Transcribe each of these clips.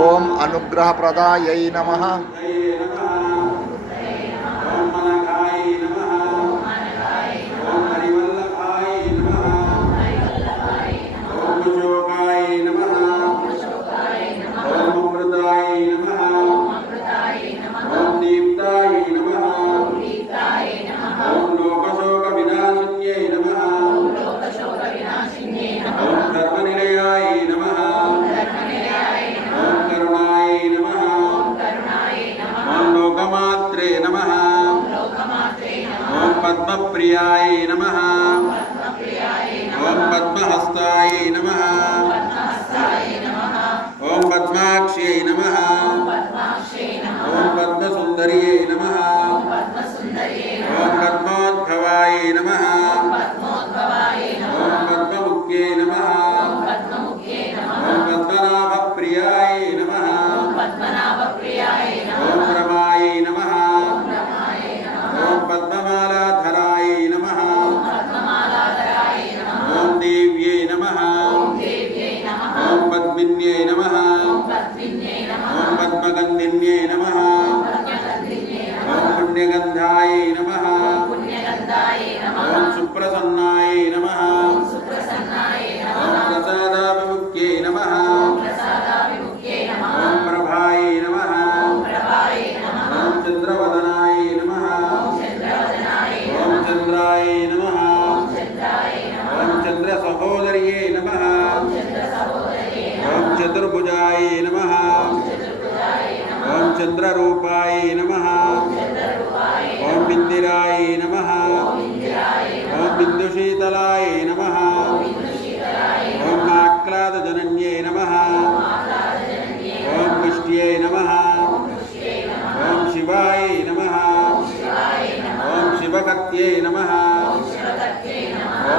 ॐ अनुग्रहप्रदायै नमः। प्रियाय नमः ॐ पद्महस्ताय नमः నమ. పద్మగన్యే నమ. चतुर्भुजाय नमः। ओम चंद्र रूपाय नमः।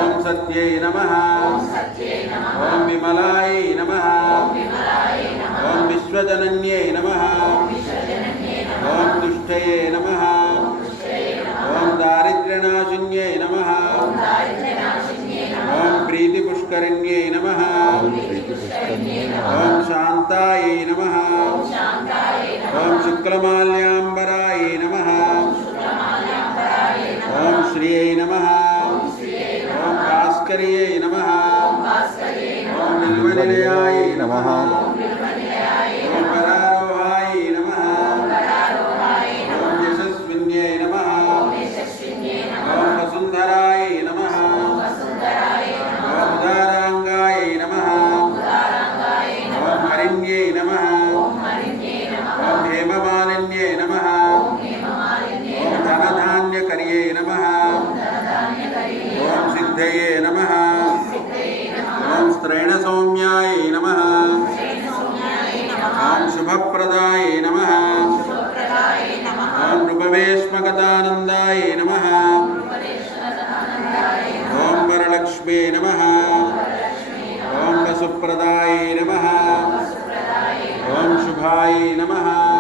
ఓం సత్యే నమ ఓం విమలాయ నమ ఓం విశ్వజనన్యే నమ ఓం దుష్టయే నమ ఓం దారిద్ర్యనాశిన్యే నమ ఓం ప్రీతిపుష్కరిణ్యే నమ ఓం శాంతాయ నమ ఓం శుక్లమాల్యాంబరాయ నమ ఓం శ్రీయ నమ वरलक्ष्म्यै नमः ॐ वसुप्रदायै नमः ॐ शुभायै नमः